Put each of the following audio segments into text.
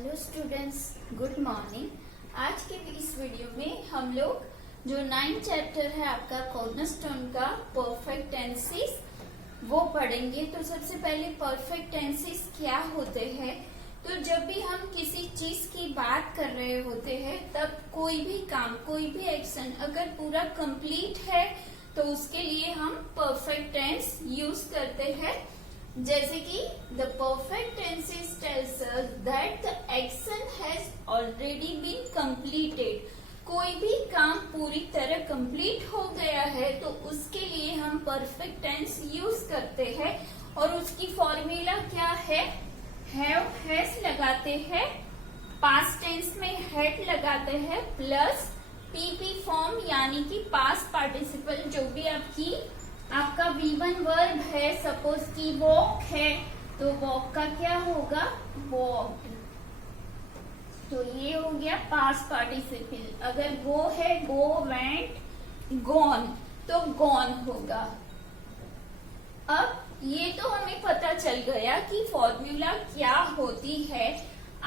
Hello students, good morning. आज के इस वीडियो में हम लोग जो 9 चैप्टर है आपका कॉर्नरस्टोन का परफेक्ट टेंसेस वो पढ़ेंगे। तो सबसे पहले परफेक्ट टेंसेस क्या होते हैं। तो जब भी हम किसी चीज की बात कर रहे होते हैं तब कोई भी काम, कोई भी एक्शन अगर पूरा कंप्लीट है तो उसके लिए हम परफेक्ट टेंस यूज करते हैं। जैसे कि the perfect tenses tells us that the action has already been completed। कोई भी काम पूरी तरह कंप्लीट हो गया है तो उसके लिए हम परफेक्ट टेंस यूज करते हैं। और उसकी फॉर्मूला क्या है, हैव हैज लगाते हैं, पास्ट टेंस में हैड लगाते हैं, प्लस पीपी फॉर्म यानी कि पास्ट पार्टिसिपल जो भी आपका V1 वर्ब है, सपोज की वॉक है तो वॉक का क्या होगा, वॉक्ड। तो ये हो गया पास्ट पार्टिसिपल। अगर गो है गो, वेंट, गॉन, तो गॉन होगा। अब ये तो हमें पता चल गया कि फॉर्मूला क्या होती है।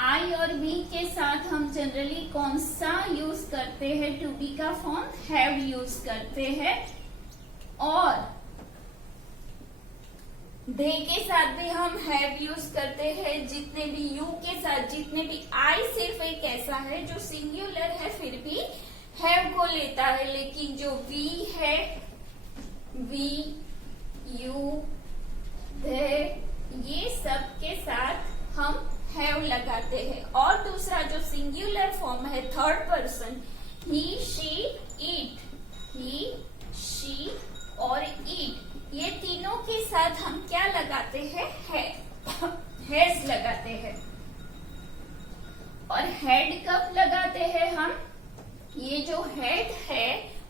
आई और बी के साथ हम जनरली कौन सा यूज करते हैं, टू बी का फॉर्म हैव यूज करते हैं। और दे के साथ भी हम हैव यूज करते हैं। जितने भी यू के साथ, जितने भी आई सिर्फ एक ऐसा है जो सिंगुलर है फिर भी हैव को लेता है, लेकिन जो वी है, वी, यू, दे, ये सब के साथ हम हैव लगाते हैं। और दूसरा जो सिंगुलर फॉर्म है third person, he, she, it, he, she और इट, ये तीनों के साथ हम क्या लगाते हैं, हैज लगाते हैं। और हेड कब लगाते हैं हम, ये जो हेड है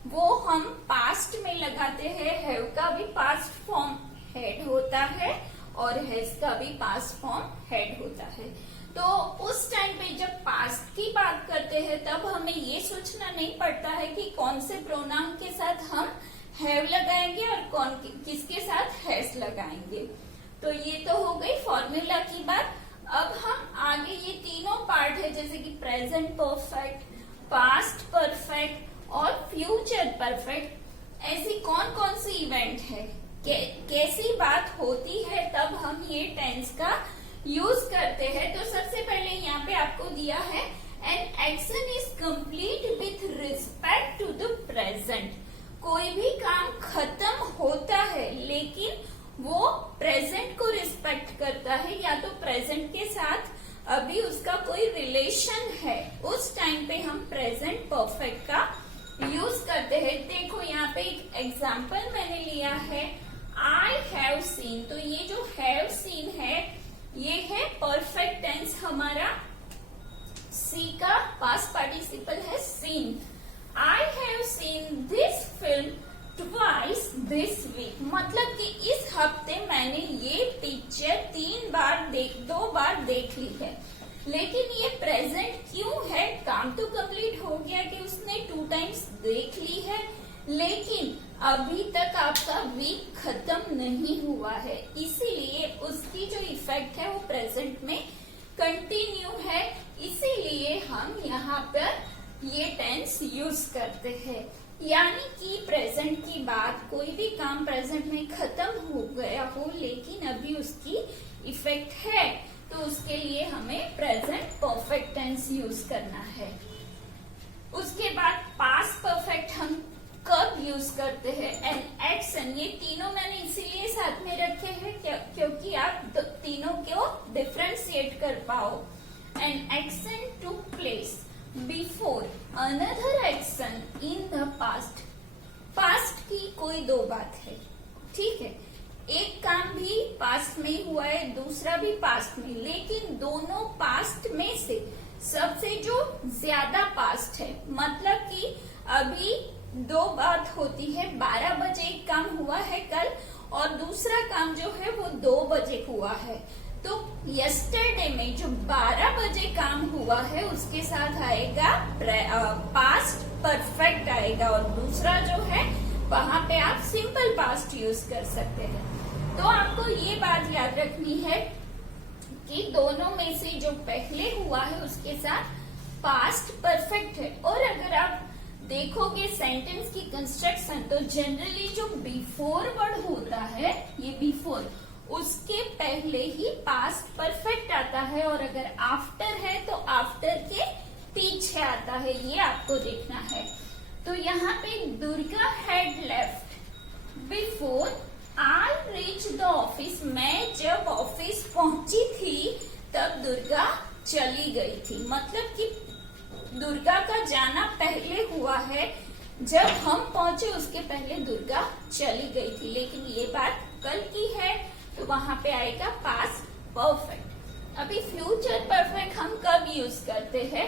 वो हम पास्ट में लगाते हैं। हैव का भी पास्ट फॉर्म हेड होता है और हैज का भी पास्ट फॉर्म हेड होता है। तो उस टाइम पे जब पास्ट की बात करते हैं तब हमें ये सोचना नहीं पड़ता है कि कौन से प्रोनाउन के साथ हम हैव लगाएंगे और किसके साथ हैज लगाएंगे। तो ये तो हो गई फॉर्मूला की बात। अब हम आगे ये तीनों पार्ट है जैसे कि प्रेजेंट परफेक्ट, पास्ट परफेक्ट और फ्यूचर परफेक्ट, ऐसी कौन कौन सी इवेंट है, कैसी बात होती है तब हम ये टेंस का यूज करते हैं। तो सबसे पहले यहाँ पे आपको दिया है an action is complete with respect to the present. कोई भी काम खत्म होता है लेकिन वो प्रेजेंट को रिस्पेक्ट करता है, या तो प्रेजेंट के साथ अभी उसका कोई रिलेशन है, उस टाइम पे हम प्रेजेंट परफेक्ट का यूज करते हैं। देखो यहाँ पे एक एग्जाम्पल मैंने लिया है, आई हैव सीन। तो ये जो हैव सीन है ये है परफेक्ट टेंस हमारा, सी का पास्ट पार्टिसिपल है scene. I have seen this film twice this week। मतलब कि इस हफ्ते मैंने ये पिक्चर 2 बार देख ली है। लेकिन ये प्रेजेंट क्यों है, काम तो कंप्लीट हो गया कि उसने 2 टाइम्स देख ली है, लेकिन अभी तक आपका वीक खत्म नहीं हुआ है, इसीलिए उसकी जो इफेक्ट है वो प्रेजेंट में कंटिन्यू है। इसीलिए हम यहाँ पर ये टेंस यूज करते हैं। यानी कि प्रेजेंट की बात, कोई भी काम प्रेजेंट में खत्म हो गया हो लेकिन अभी उसकी इफेक्ट है तो उसके लिए हमें प्रेजेंट परफेक्ट टेंस यूज करना है। उसके बाद पास्ट परफेक्ट हम कब यूज करते हैं, एन एक्शन। ये तीनों मैंने इसीलिए साथ में रखे हैं क्योंकि आप तीनों को डिफरेंशिएट कर पाओ। An action took place before another action in the past. Past की कोई 2 बात है, ठीक है, एक काम भी पास्ट में हुआ है, दूसरा भी पास्ट में, लेकिन दोनों पास्ट में से सबसे जो ज्यादा पास्ट है, मतलब कि अभी 2 बात होती है, 12 बजे एक काम हुआ है कल और दूसरा काम जो है वो 2 बजे हुआ है। तो यस्टरडे में जो 12 बजे काम हुआ है उसके साथ आएगा पास्ट परफेक्ट आएगा, और दूसरा जो है वहां पे आप सिंपल पास्ट यूज कर सकते हैं। तो आपको ये बात याद रखनी है कि दोनों में से जो पहले हुआ है उसके साथ पास्ट परफेक्ट है। और अगर आप देखोगे सेंटेंस की कंस्ट्रक्शन, तो जनरली जो बिफोर वर्ड होता है, ये बिफोर, उसके पहले ही पास्ट परफेक्ट आता है, और अगर आफ्टर है तो आफ्टर के पीछे आता है। ये आपको देखना है। तो यहाँ पे Durga had left before I reach the office. मैं जब ऑफिस पहुंची थी तब दुर्गा चली गई थी। मतलब कि दुर्गा का जाना पहले हुआ है, जब हम पहुंचे उसके पहले दुर्गा चली गई थी। लेकिन ये बात कल की है, तो वहां पे आएगा पास्ट परफेक्ट। अभी फ्यूचर परफेक्ट हम कब यूज करते हैं?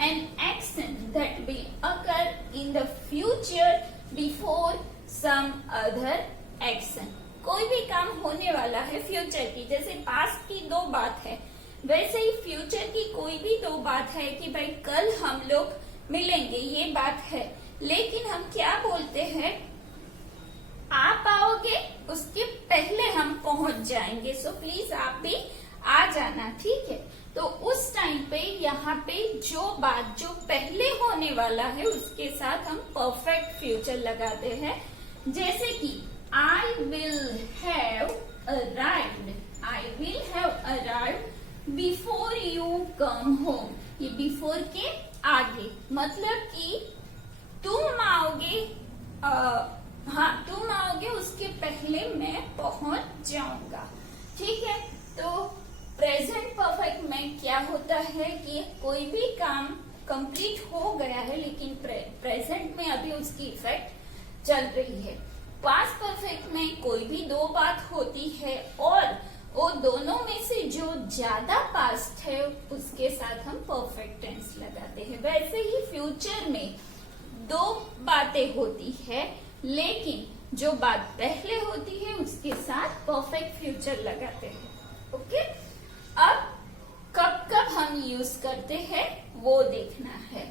An action that will occur in the future before some other action. कोई भी काम होने वाला है फ्यूचर की, जैसे पास्ट की दो बात है, वैसे ही फ्यूचर की कोई भी दो बात है कि भाई कल हम लोग मिलेंगे, ये बात है। लेकिन हम क्या बोलते हैं? आप आओगे, उसके पहले हम पहुंच जाएंगे, सो प्लीज आप भी आ जाना, ठीक है। तो उस टाइम पे यहाँ पे जो बात जो पहले होने वाला है उसके साथ हम परफेक्ट फ्यूचर लगाते हैं। जैसे कि I will have arrived, I will have arrived before you come home. ये बिफोर के आगे, मतलब कि तुम आओगे, तुम आओगे उसके पहले मैं पहुंच जाऊंगा, ठीक है। तो प्रेजेंट परफेक्ट में क्या होता है कि कोई भी काम कंप्लीट हो गया है लेकिन प्रेजेंट में अभी उसकी इफेक्ट चल रही है। पास्ट परफेक्ट में कोई भी दो बात होती है और वो दोनों में से जो ज्यादा पास्ट है उसके साथ हम परफेक्ट टेंस लगाते हैं। वैसे ही फ्यूचर में दो बातें होती है, लेकिन जो बात पहले होती है उसके साथ परफेक्ट फ्यूचर लगाते हैं। ओके, अब कब कब हम यूज करते हैं वो देखना है।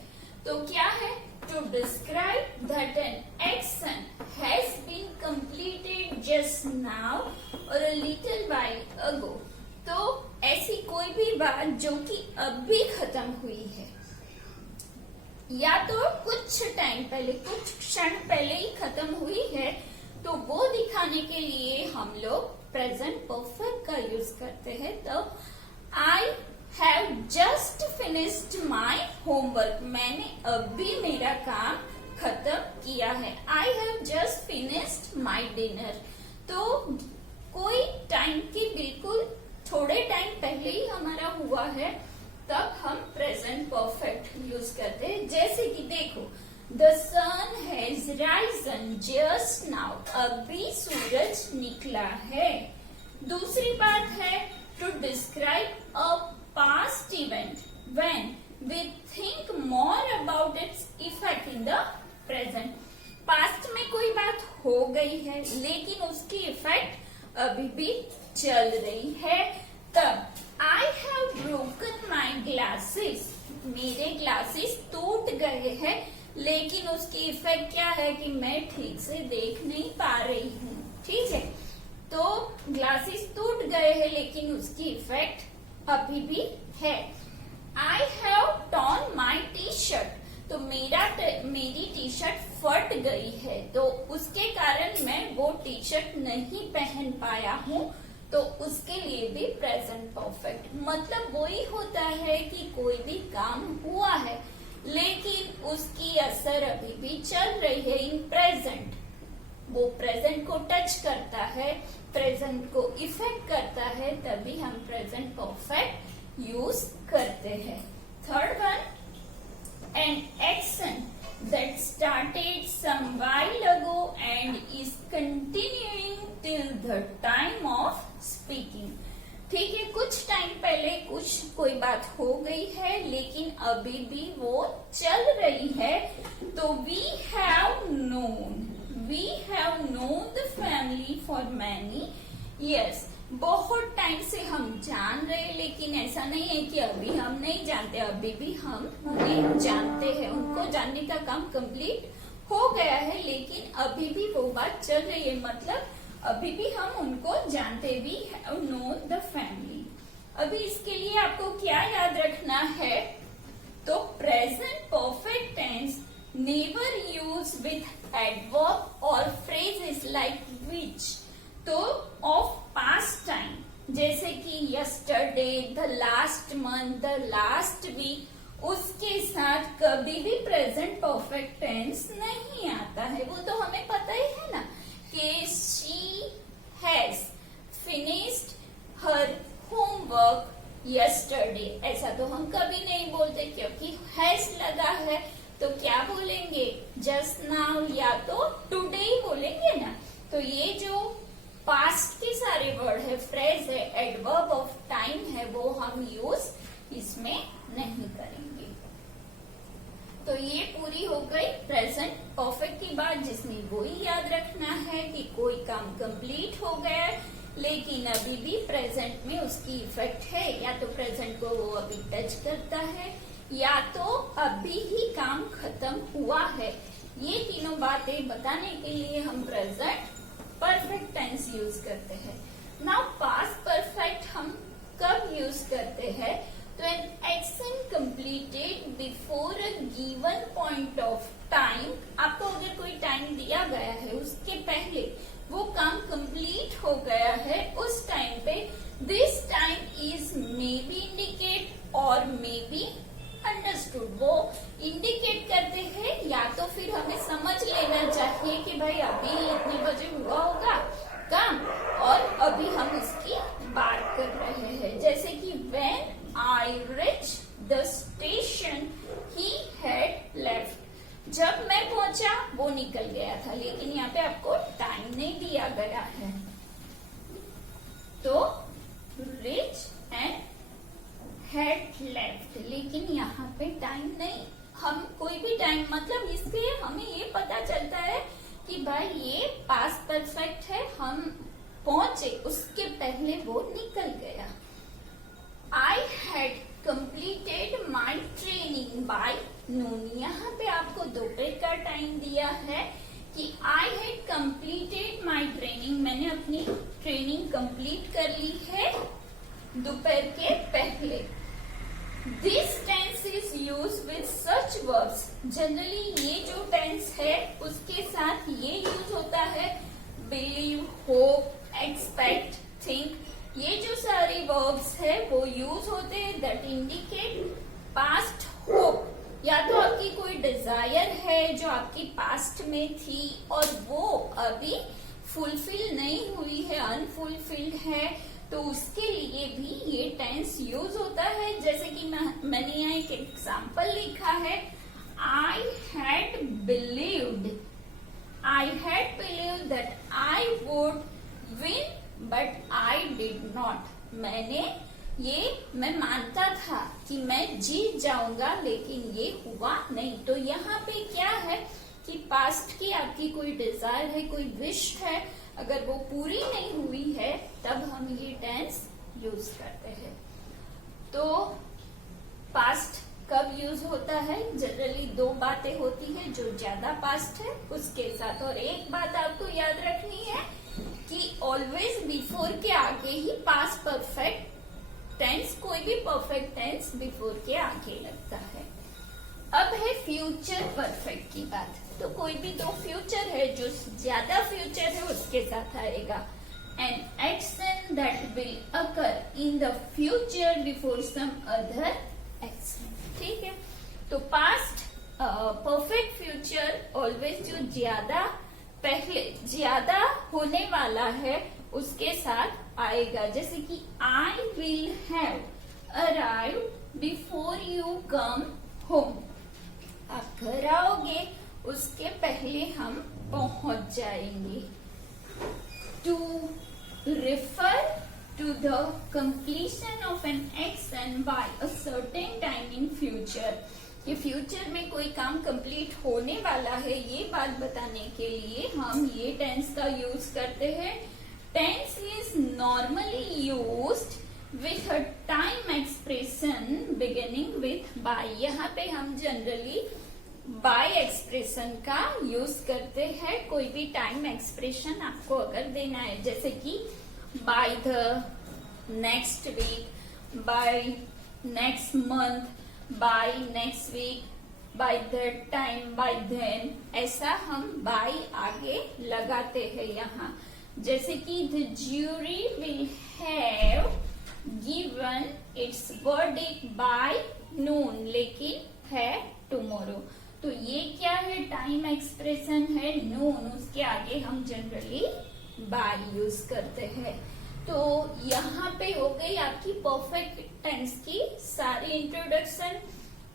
तो क्या है? To describe that an action has been completed just now और अ लिटिल व्हाइल अगो। तो ऐसी कोई भी बात जो कि अभी खत्म हुई है या तो कुछ टाइम पहले, कुछ क्षण पहले ही खत्म हुई है, तो वो दिखाने के लिए हम लोग प्रेजेंट परफेक्ट का यूज करते हैं। तो I have just finished my homework, मैंने अभी मेरा काम खत्म किया है। I have just finished my dinner. तो कोई टाइम की बिल्कुल थोड़े टाइम पहले ही हमारा हुआ है, तब हम प्रेजेंट परफेक्ट यूज करते हैं। जैसे कि देखो, the sun has risen just now, अभी सूरज निकला है। दूसरी बात है to describe a past event when we think more about its effect in the present. Past में कोई बात हो गई है लेकिन उसकी इफेक्ट अभी भी चल रही है। तब I have broken my glasses, मेरे ग्लासेस टूट गए हैं लेकिन उसकी इफेक्ट क्या है कि मैं ठीक से देख नहीं पा रही हूँ, ठीक है। तो ग्लासेस टूट गए हैं लेकिन उसकी इफेक्ट अभी भी है। I have torn my T shirt, तो मेरी टी शर्ट फट गई है, तो उसके कारण मैं वो टी शर्ट नहीं पहन पाया हूँ, तो उसके लिए भी प्रेजेंट परफेक्ट। मतलब वही होता है कि कोई भी काम हुआ है लेकिन उसकी असर अभी भी चल रही है इन प्रेजेंट, वो प्रेजेंट को टच करता है, प्रेजेंट को इफेक्ट करता है, तभी हम प्रेजेंट परफेक्ट यूज करते हैं। Third one, an action that started some while ago and is continuing till the time of speaking। ठीक है, कुछ टाइम पहले कोई बात हो गई है लेकिन अभी भी वो चल रही है। तो we have known the family for many years। बहुत टाइम से हम जान रहे, लेकिन ऐसा नहीं है कि अभी हम नहीं जानते, अभी भी हम उन्हें जानते हैं। उनको जानने का काम कंप्लीट हो गया है लेकिन अभी भी वो बात चल रही है, मतलब अभी भी हम उनको जानते। We have known the family. अभी इसके लिए आपको क्या याद रखना है, तो present perfect tense never use with adverb और फ्रेजेस लाइक विच, तो ऑफ पास्ट टाइम जैसे कि yesterday, the last month, the last week, उसके साथ कभी भी प्रेजेंट परफेक्ट टेंस नहीं आता है। वो तो हमें पता ही है ना कि she has finished her homework yesterday, ऐसा तो हम कभी नहीं बोलते क्योंकि हैज लगा है। तो क्या बोलेंगे, जस्ट नाउ या तो टुडे ही बोलेंगे ना। तो ये जो पास्ट के सारे वर्ड है, फ्रेज है, एडवर्ब ऑफ टाइम है, वो हम यूज इसमें नहीं करेंगे। तो ये पूरी हो गई प्रेजेंट परफेक्ट की बात, जिसमें वो ही याद रखना है कि कोई काम कंप्लीट हो गया है लेकिन अभी भी प्रेजेंट में उसकी इफेक्ट है, या तो प्रेजेंट को वो अभी टच करता है या तो अभी ही काम खत्म हुआ है। ये तीनों बातें बताने के लिए हम प्रेजेंट परफेक्ट टेंस यूज करते हैं। नाउ पास्ट परफेक्ट हम कब यूज करते हैं, तो an action completed before a given point of time, आपको अगर कोई टाइम दिया गया है उसके पहले वो काम कंप्लीट हो गया है, उस टाइम पे this time is may be indicate और मे बी अंडरस्टूड, वो इंडिकेट करते हैं या तो फिर हमें समझ लेना चाहिए कि भाई अभी इतने बजे हुआ होगा काम और अभी हम उसकी बात कर रहे हैं। जैसे कि when I reached the station he had left, जब मैं पहुंचा वो निकल गया था, लेकिन यहाँ पे आपको टाइम नहीं दिया गया है। तो reach and had left, लेकिन यहाँ पे टाइम नहीं, हम कोई भी टाइम मतलब इससे हमें ये पता चलता है कि भाई ये पास्ट परफेक्ट है, हम पहुंचे उसके पहले वो निकल गया। I had completed my training by noon, यहाँ पे आपको दोपहर का टाइम दिया है कि I had completed my training, मैंने अपनी ट्रेनिंग कंप्लीट कर ली है दोपहर के पहले। This tense is used with such verbs, generally ये जो टेंस है उसके साथ ये यूज होता है believe, hope, expect, think, ये जो सारी वर्ब्स है वो यूज होते हैं दैट इंडिकेट पास्ट होप, या तो आपकी कोई डिजायर है जो आपकी पास्ट में थी और वो अभी फुलफिल नहीं हुई है, अनफुलफिल्ड है, तो उसके लिए भी ये टेंस यूज होता है। जैसे कि मैंने यहाँ एक एग्जाम्पल लिखा है, I had believed that I would win but I did not, मैं मानता था कि मैं जीत जाऊंगा लेकिन ये हुआ नहीं। तो यहाँ पे क्या है कि पास्ट की आपकी कोई डिजायर है, कोई विश है, अगर वो पूरी नहीं हुई है तब हम ये टेंस यूज करते हैं। तो पास्ट कब यूज होता है, जनरली दो बातें होती है, जो ज्यादा पास्ट है उसके साथ, और एक बात आपको याद रखनी है कि ऑलवेज बिफोर के आगे ही पास्ट परफेक्ट टेंस, कोई भी परफेक्ट टेंस बिफोर के आगे लगता है। अब है फ्यूचर परफेक्ट की बात, तो कोई भी दो फ्यूचर है, जो ज्यादा फ्यूचर है उसके साथ आएगा an action that will occur in the future before some other action, ठीक है। तो पास्ट परफेक्ट फ्यूचर ऑलवेज जो ज्यादा पहले ज्यादा होने वाला है उसके साथ आएगा, जैसे कि I will have arrived before you come home, आप घर आओगे उसके पहले हम पहुंच जाएंगे। To refer to the completion of an action by a certain time in future, ये फ्यूचर में कोई काम कंप्लीट होने वाला है ये बात बताने के लिए हम ये टेंस का यूज करते हैं। Tense is normally used with a time expression beginning with by, यहाँ पे हम जनरली बाय एक्सप्रेशन का यूज करते हैं कोई भी टाइम एक्सप्रेशन आपको अगर देना है, जैसे कि by the, next week, by next month, by next week, by that time, by then, ऐसा हम बाय आगे लगाते हैं यहाँ। जैसे कि the jury will have given its verdict by noon, लेकिन है टुमारो। तो ये क्या है, टाइम एक्सप्रेशन है नून, उसके आगे हम जनरली बाय यूज करते हैं। तो यहाँ पे हो गई आपकी परफेक्ट टेंस की सारी इंट्रोडक्शन।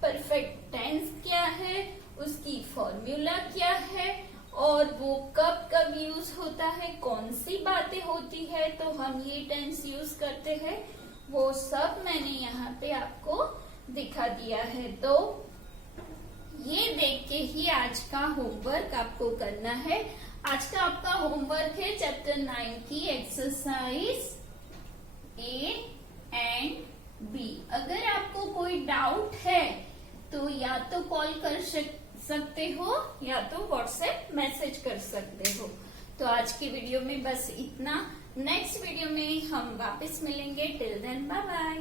परफेक्ट टेंस क्या है, उसकी फॉर्मूला क्या है, और वो कब कब यूज होता है, कौन सी बातें होती है तो हम ये टेंस यूज करते हैं, वो सब मैंने यहाँ पे आपको दिखा दिया है। तो ये देख के ही आज का होमवर्क आपको करना है। आज का आपका होमवर्क है चैप्टर 9 की एक्सरसाइज A एंड B। अगर आपको कोई डाउट है तो या तो कॉल कर सकते हो या तो व्हाट्सएप मैसेज कर सकते हो। तो आज की वीडियो में बस इतना। नेक्स्ट वीडियो में हम वापस मिलेंगे। Till then bye bye.